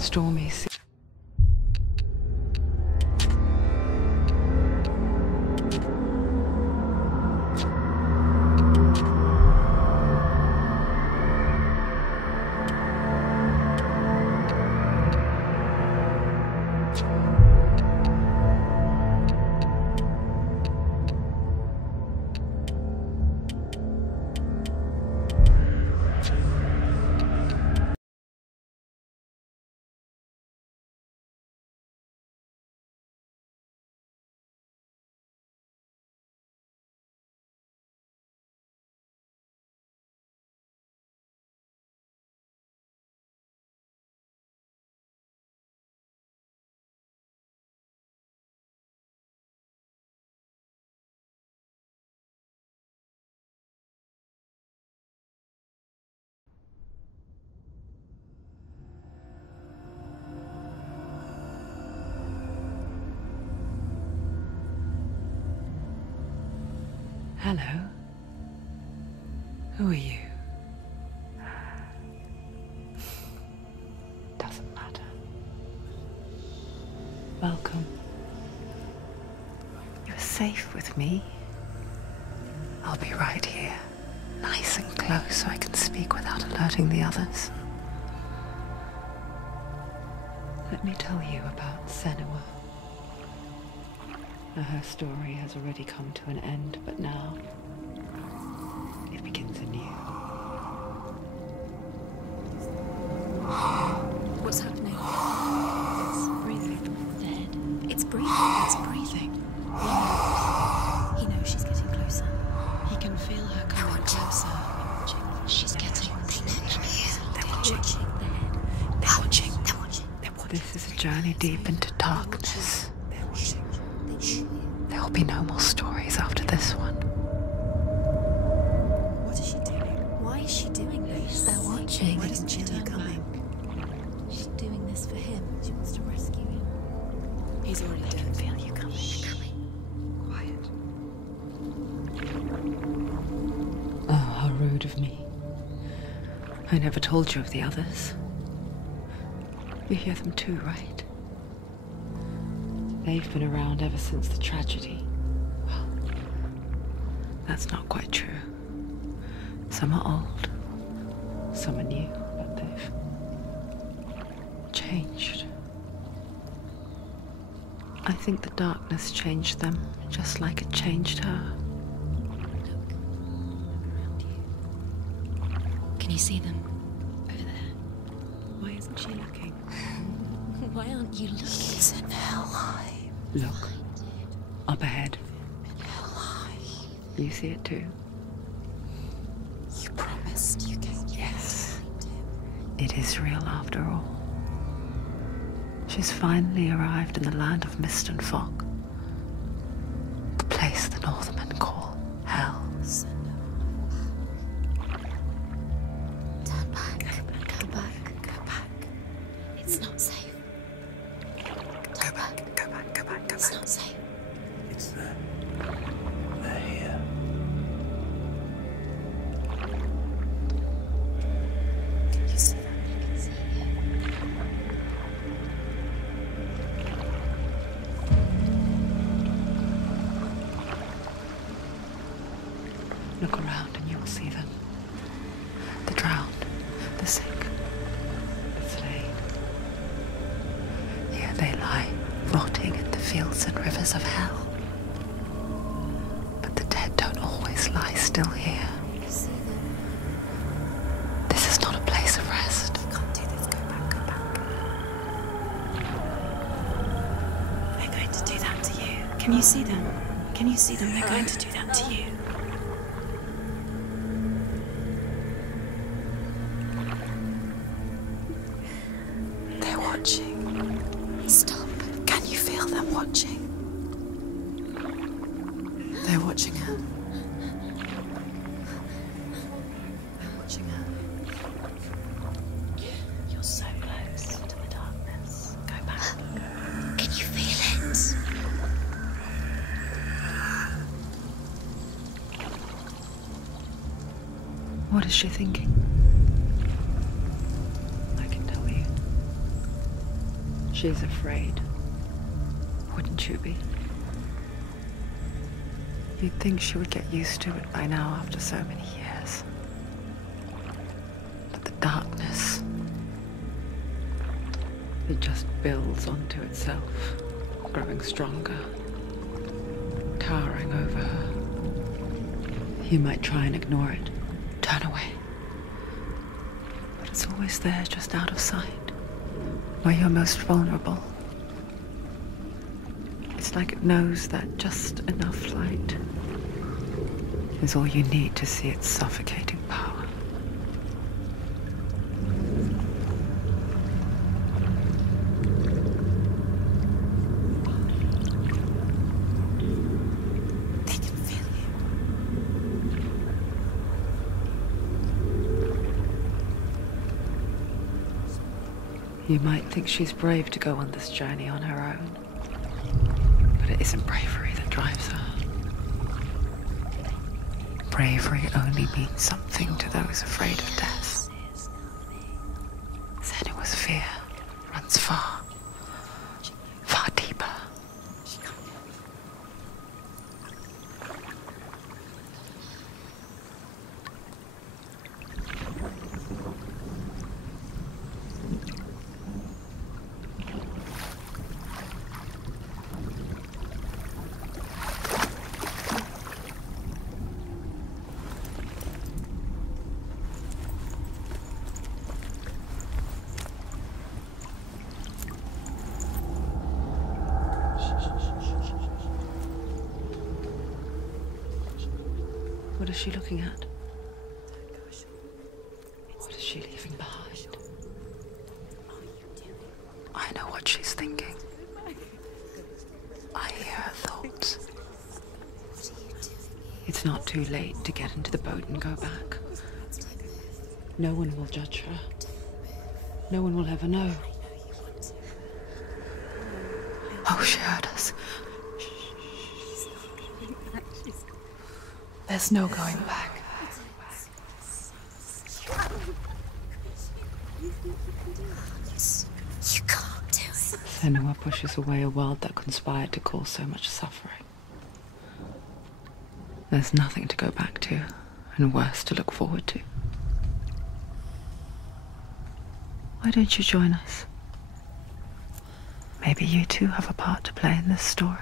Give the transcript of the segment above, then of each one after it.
stormy sea. Hello. Who are you? Doesn't matter. Welcome. You're safe with me. I'll be right here, nice and close so I can speak without alerting the others. Let me tell you about Senua. Now, her story has already come to an end, but now it begins anew. What's happening? It's breathing. Dead. It's breathing. It's breathing. He knows she's getting closer. He can feel her coming closer. She's getting closer. They're watching. They're watching. They're watching. This is a journey deep into darkness. There will be no more stories after this one. What is she doing? Why is she doing this? They're watching. Why doesn't she turn coming? She's doing this for him. She wants to rescue him. He's already dead. I can feel you coming. Quiet. Oh, how rude of me. I never told you of the others. You hear them too, right? They've been around ever since the tragedy. Well, that's not quite true. Some are old, some are new, but they've changed. I think the darkness changed them, just like it changed her. Look around you. Can you see them? Over there. Why isn't she looking? Why aren't you looking? He's in Hellblade. Look, up ahead. You see it too? You promised you came. Yes. It is real after all. She's finally arrived in the land of mist and fog. The place the Northmen call Hell. Turn back. Go back. Go back. It's not safe. Go back. Go back. Go back. It's not safe. It's them. They're here. You see them? You can see it. Look around and you'll see them. The drowned, the sick, the slain. Here they lie, rotting in the fields and rivers of hell. But the dead don't always lie still here. You see them? This is not a place of rest. You can't do this. Go back. Go back. They're going to do that to you. Can you see them? Can you see them? They're going to do that to you. They're watching. Stop. Can you feel them watching? They're watching her. They're watching her. You're so close to the darkness. Go back. Can you feel it? What is she thinking? I can tell you. She's afraid. Wouldn't you be? You'd think she would get used to it by now after so many years. But the darkness, it just builds onto itself, growing stronger, towering over her. You might try and ignore it, turn away. But it's always there, just out of sight, where you're most vulnerable. It's like it knows that just enough light is all you need to see its suffocating power. They can feel you. You might think she's brave to go on this journey on her own. But it isn't bravery that drives her. Bravery only means something to those afraid of death. Senua's fear runs far, far deeper. What is she looking at? What is she leaving behind? I know what she's thinking. I hear her thoughts. It's not too late to get into the boat and go back. No one will judge her. No one will ever know. Oh, she heard us. There's no going back. You can't do it. Senua pushes away a world that conspired to cause so much suffering. There's nothing to go back to, and worse to look forward to. Why don't you join us? Maybe you too have a part to play in this story.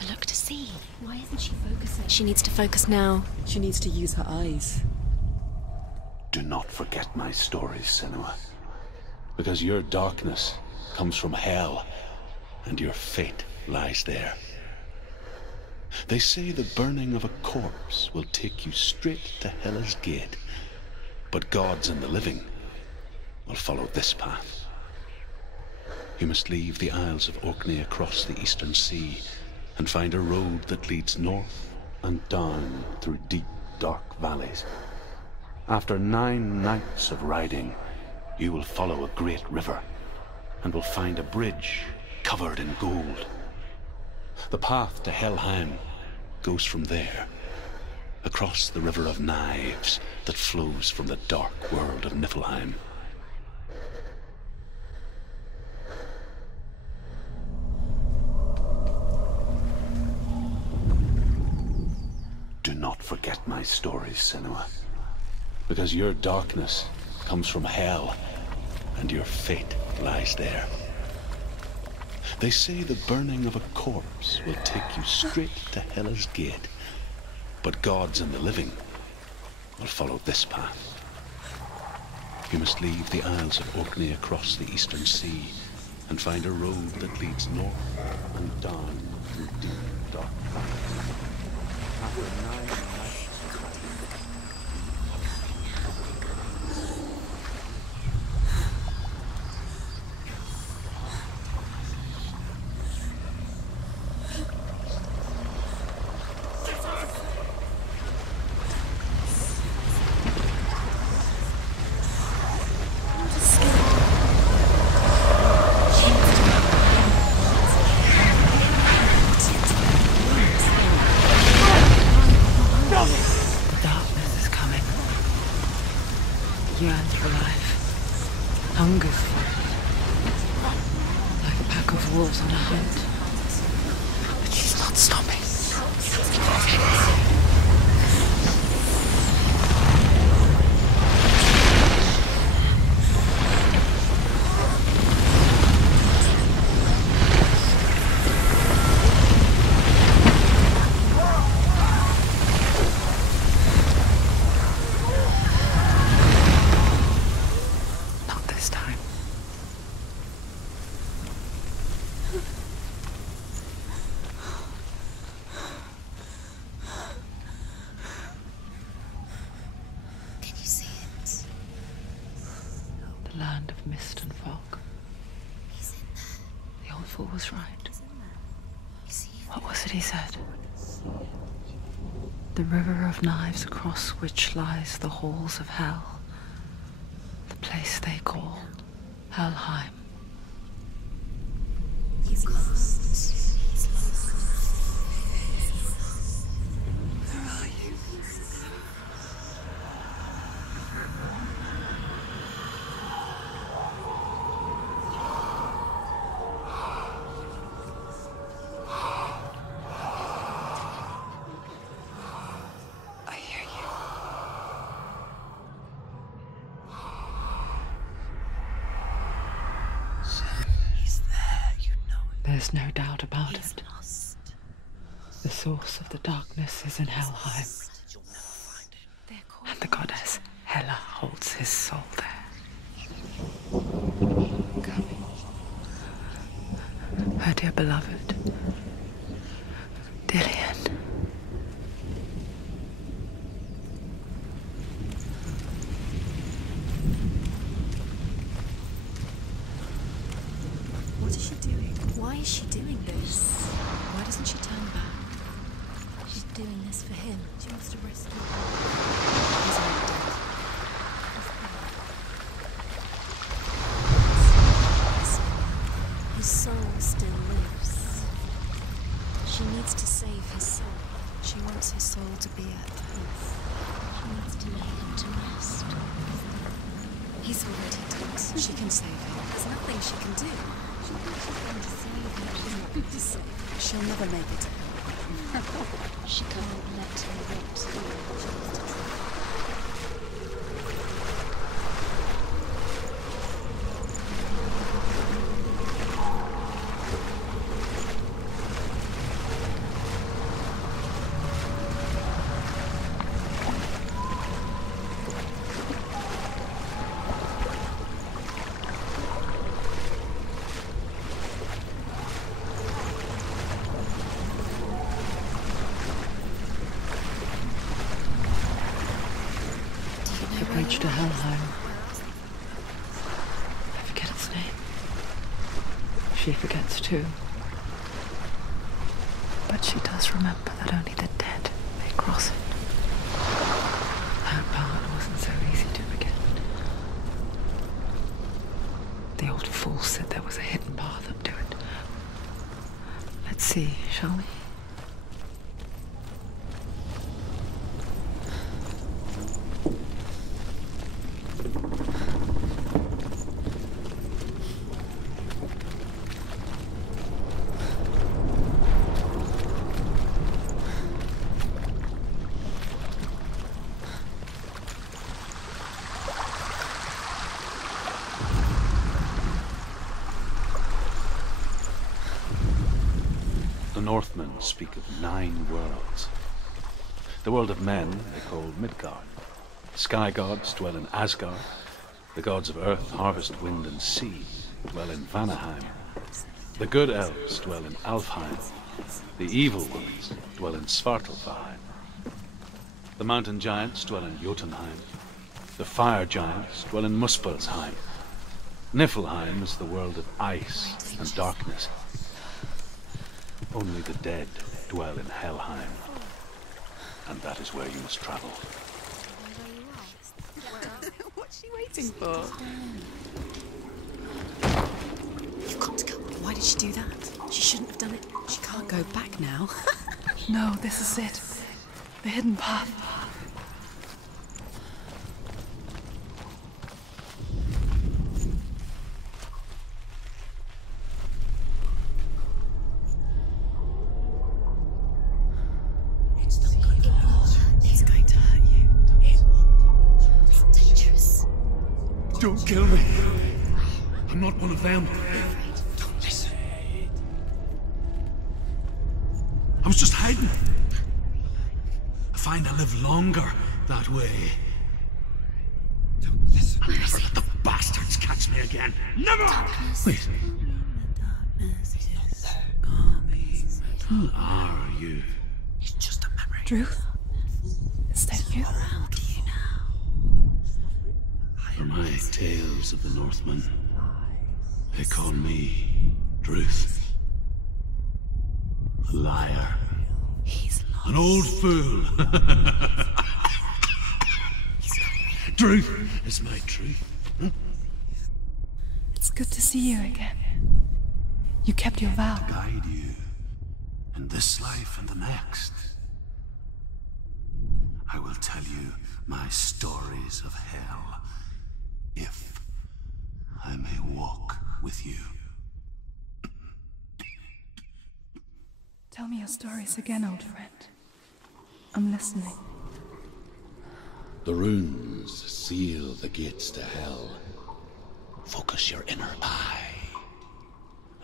A look to see. Why isn't she focusing? She needs to focus now. She needs to use her eyes. Do not forget my stories, Senua. Because your darkness comes from hell, and your fate lies there. They say the burning of a corpse will take you straight to Hela's gate, but gods and the living will follow this path. You must leave the Isles of Orkney across the eastern sea, and find a road that leads north and down through deep, dark valleys. After 9 nights of riding, you will follow a great river, and will find a bridge covered in gold. The path to Helheim goes from there, across the river of knives that flows from the dark world of Niflheim. Do not forget my stories, Senua. Because your darkness comes from hell, and your fate lies there. They say the burning of a corpse will take you straight to Hela's gate, but gods and the living will follow this path. You must leave the Isles of Orkney across the eastern sea, and find a road that leads north and down through deep, dark valleys. After 9 nights... God, stop it. Land of mist and fog. He's in there. The old fool was right. He's in there. You see him? What was it he said? The river of knives across which lies the halls of hell. The place they call Helheim. He's lost. He's lost. Where are you? There's no doubt about it. The source of the darkness is in Helheim, and the goddess Hela holds his soul there. Her dear beloved, Dillian. What is she doing? Why is she doing this? Why doesn't she turn back? She's doing this for him. She wants to rescue him. He's not dead. His soul still lives. She needs to save his soul. She wants his soul to be at peace. She needs to lay him to rest. He's already dead. She can save him. There's nothing she can do. She thinks she's going to save him. She's not going to save him. She'll never make it. She can't let him rot here. She needs to save him. To Helheim. I forget its name. She forgets too. But she does remember that only the dead may cross it. That part wasn't so easy to forget. The old fool said there was a hidden path up to it. Let's see, shall we? The Northmen speak of 9 worlds. The world of men they call Midgard. Sky gods dwell in Asgard. The gods of earth, harvest, wind and sea dwell in Vanaheim. The good elves dwell in Alfheim. The evil ones dwell in Svartalfheim. The mountain giants dwell in Jotunheim. The fire giants dwell in Muspelheim. Niflheim is the world of ice and darkness. Only the dead dwell in Helheim, and that is where you must travel. What's she waiting for? You've got to go. Why did she do that? She shouldn't have done it. She can't go back now. No, this is it. The hidden path. Don't kill me. I'm not one of them. Don't listen. I was just hiding. I find I live longer that way. Don't listen. I'll never let the bastards catch me again. Never! Wait. Who are you? It's just a memory. Druth? Is that you? For my tales of the Northmen, they call me Druth. A liar. He's lost. An old fool. Truth is my truth. Huh? It's good to see you again. You kept your vow. Guide you in this life and the next. I will tell you my stories of hell, if I may walk with you. Tell me your stories again, old friend. I'm listening. The runes seal the gates to hell. Focus your inner eye,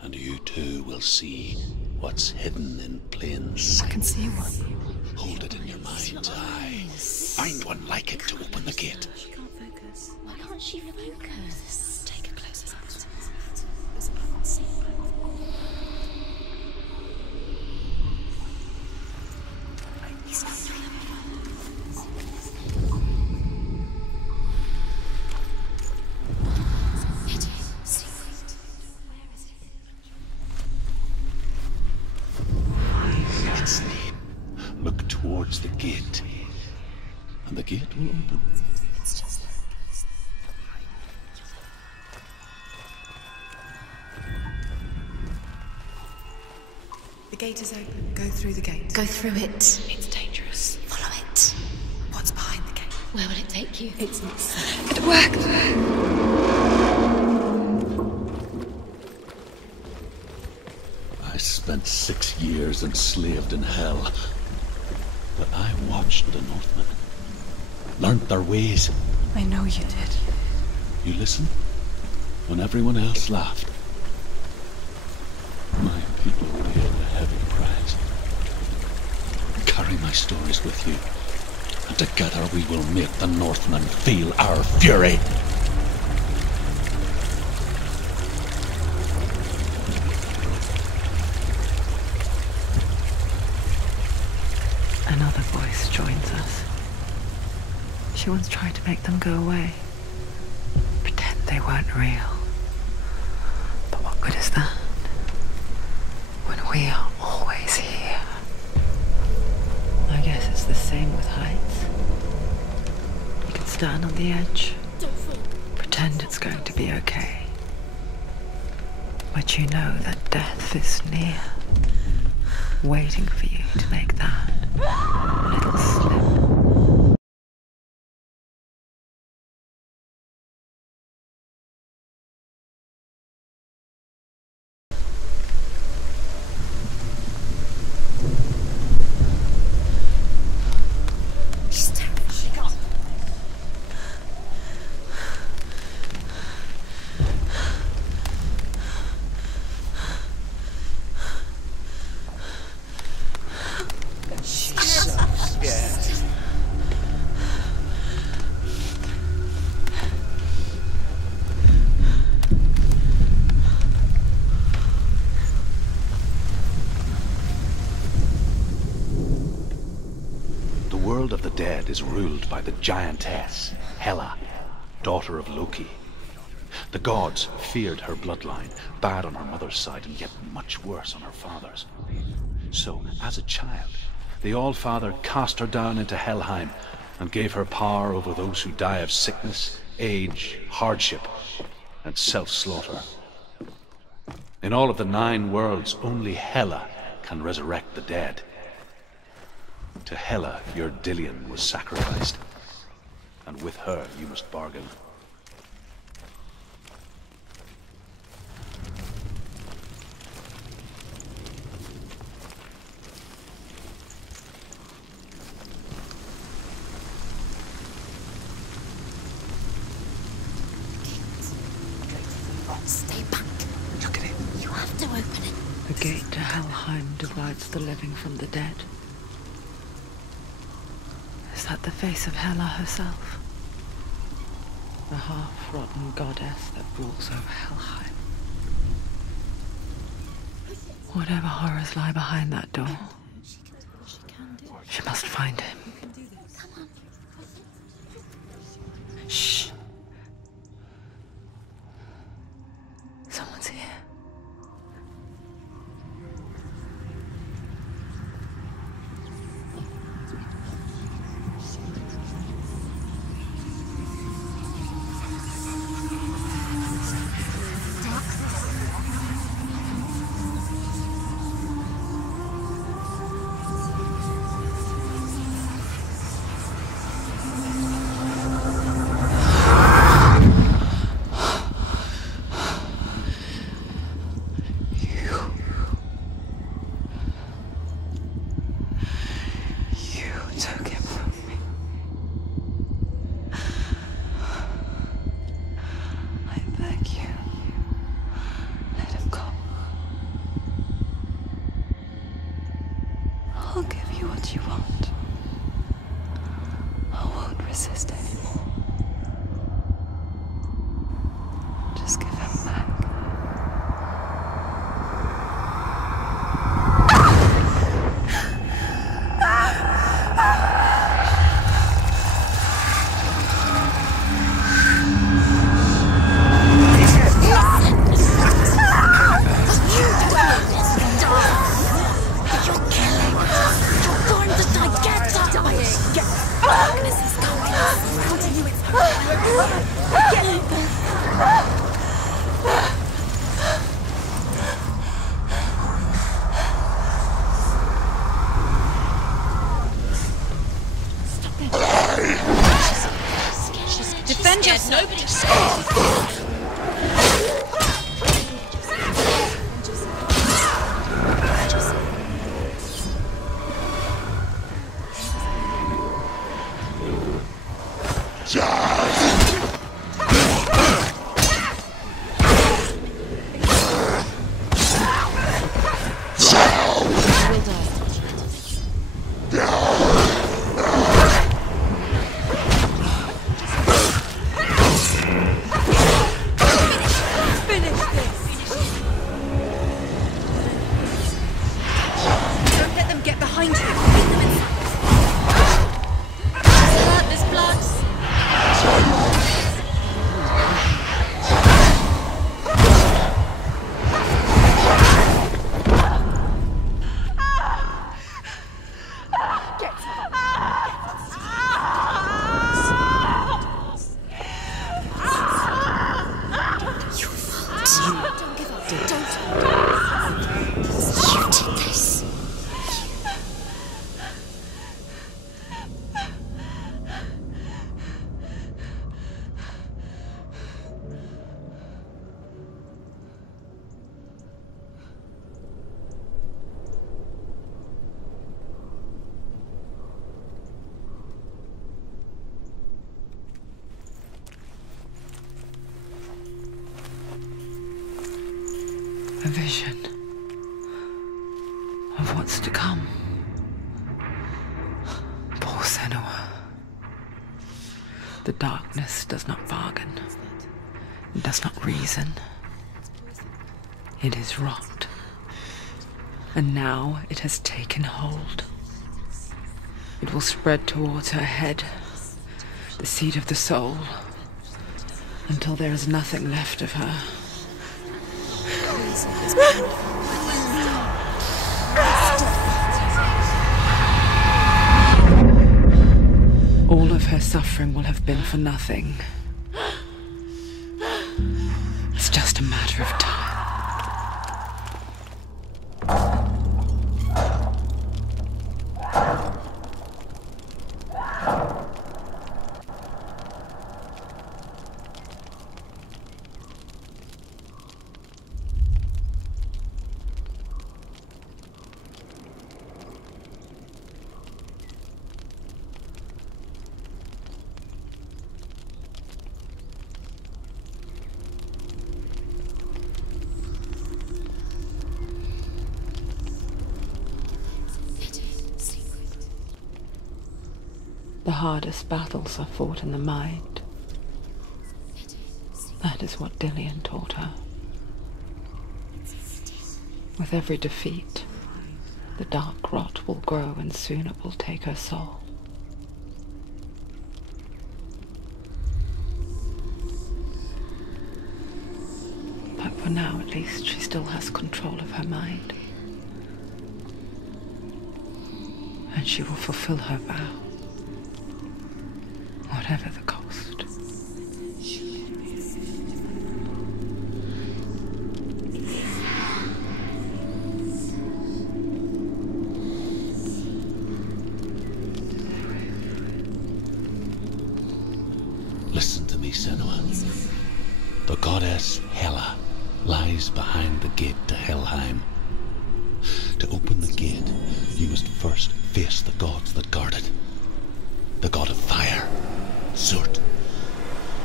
and you too will see what's hidden in plain sight. I can see one. Hold it in your mind's eye. Find one like it to open the gate. She can't focus. Why can't she focus? Take a closer look. Look towards the gate, and the gate will open. It's just The gate is open. Go through the gate. go through it. It's dangerous. Follow it. What's behind the gate? Where will it take you? It's not safe. It worked! I spent 6 years enslaved in hell, but I watched the Northmen, learnt their ways. I know you did. You listened when everyone else laughed. My people paid a heavy price. Carry my stories with you, and together we will make the Northmen feel our fury. Another voice joins us. She once tried to make them go away. Pretend they weren't real. But what good is that? When we are always here. I guess it's the same with heights. You can stand on the edge. Pretend it's going to be okay. But you know that death is near. Waiting for you to make that little slip. The world of the dead is ruled by the giantess, Hela, daughter of Loki. The gods feared her bloodline, bad on her mother's side and yet much worse on her father's. So, as a child, the All-Father cast her down into Helheim and gave her power over those who die of sickness, age, hardship, and self-slaughter. In all of the 9 worlds, only Hela can resurrect the dead. To Hela, your Dillion was sacrificed, and with her you must bargain. Helheim divides the living from the dead. Is that the face of Hela herself? The half-rotten goddess that rules over Helheim. Whatever horrors lie behind that door, she must find him. Shh. Someone's here. I'll give you what you want. I won't resist anymore. Just give him back. Defend yourself. Nobody's scared. A vision of what's to come. Poor Senua. The darkness does not bargain. It does not reason. It is rot. And now it has taken hold. It will spread towards her head, the seat of the soul, until there is nothing left of her. All of her suffering will have been for nothing. It's just a matter of time. The hardest battles are fought in the mind. That is what Dillian taught her. With every defeat, the dark rot will grow and soon it will take her soul. But for now, at least, she still has control of her mind. And she will fulfill her vow, whatever the cost. Listen to me, Senua. The goddess Hela lies behind the gate to Helheim. To open the gate, you must first face the gods that guard it. The god of fire, Surt,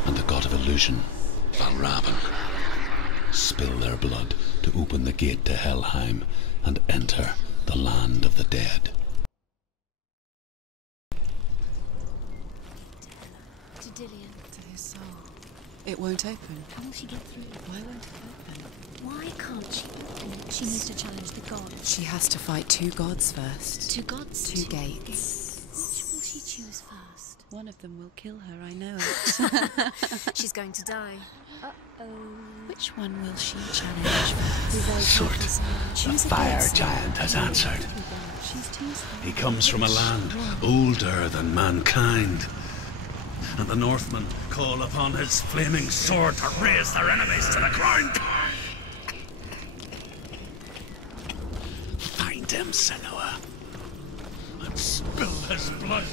and the god of illusion, Valravan. Spill their blood to open the gate to Helheim and enter the land of the dead. To Dillian. To his soul. It won't open. How will she get through? Why won't it open? Why can't she open? She needs to challenge the gods. She has to fight 2 gods first. 2 gods? 2 gates. Which will she choose first? One of them will kill her, I know it. She's going to die. Uh-oh. Which one will she challenge first? Surt, the fire giant, has answered. He comes from a land older than mankind. And the Northmen call upon his flaming sword to raze their enemies to the ground. Find him, Senua, and spill his blood.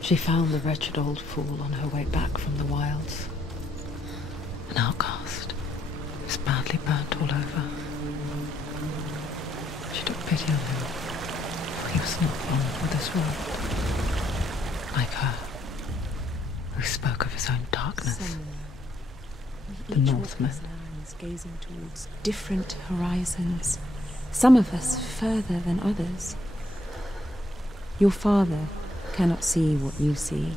She found the wretched old fool on her way back from the wilds. An outcast. He was badly burnt all over. She took pity on him, for he was not born with this world. Like her, who spoke of his own darkness. The Northmen. Gazing towards different horizons, some of us further than others. Your father cannot see what you see,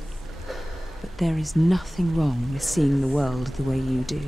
but there is nothing wrong with seeing the world the way you do.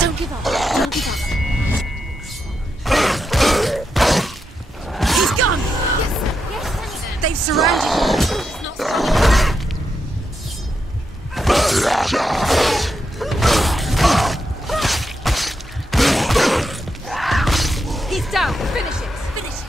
Don't give up. Don't give up. He's gone! Yes, they've surrounded him. He's down. Finish it. Finish it.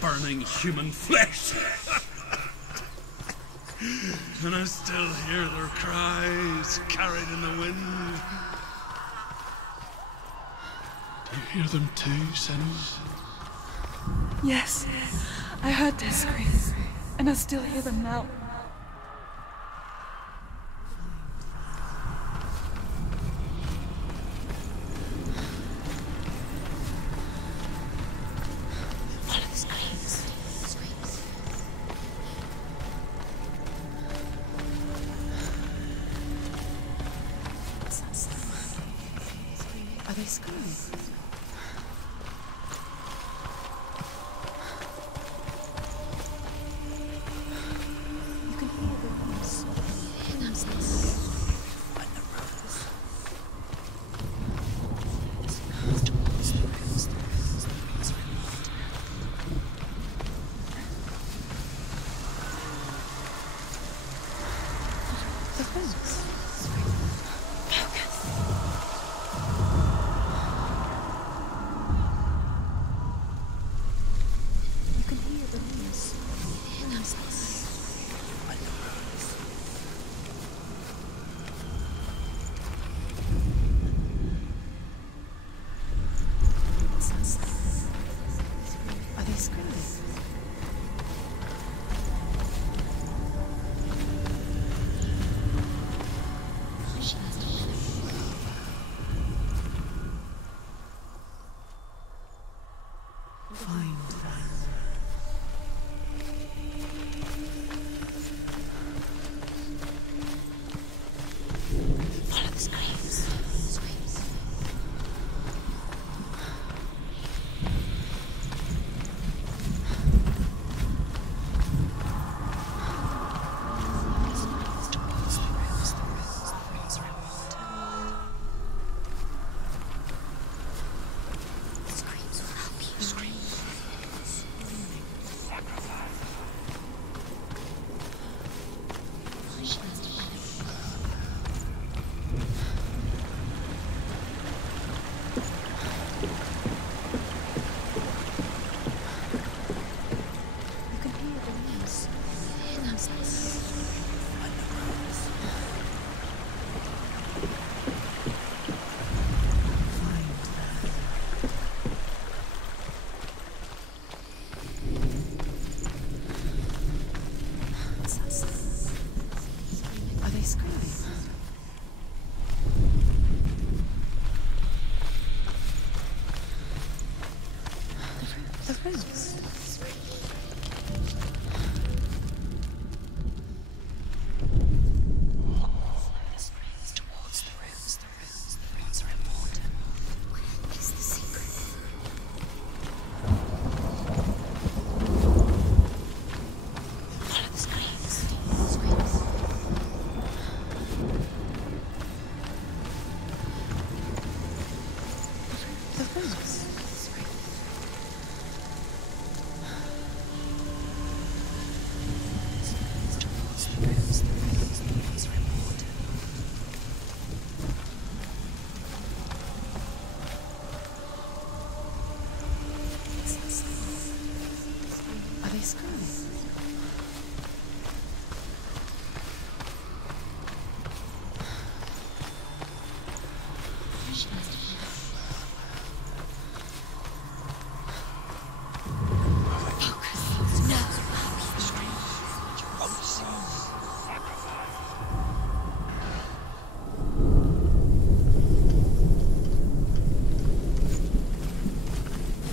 burning human flesh. And I still hear their cries carried in the wind. Do you hear them too, Senua? Yes, I heard their screams, and I still hear them now. Are they screaming? You can hear the leaves. Like the rose. Towards the rose, the rose, the rose, the rose.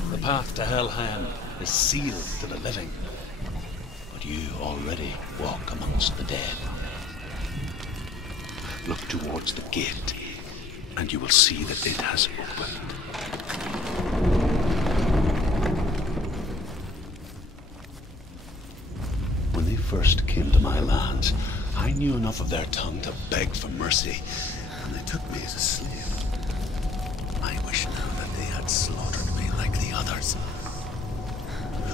The path to Hellhand is sealed to the living, but you already walk amongst the dead. Look towards the gate, and you will see that it has opened. When they first came to my lands, I knew enough of their tongue to beg for mercy, and they took me as a slave. I wish now that they had slaughtered me like the others.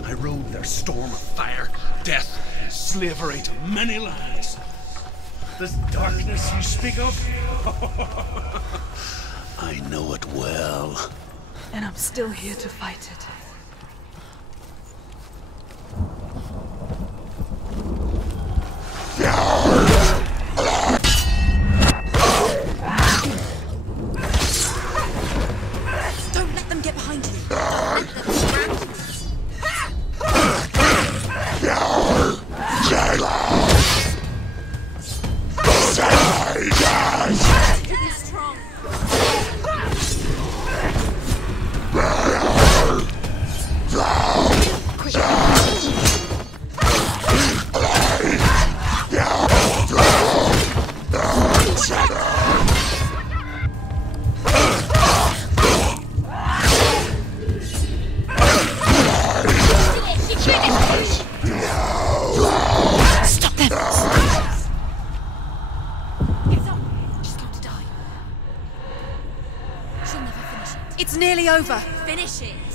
I rode their storm of fire, death, and slavery to many lands. This darkness you speak of? I know it well. And I'm still here to fight it. It's nearly over. Finish it.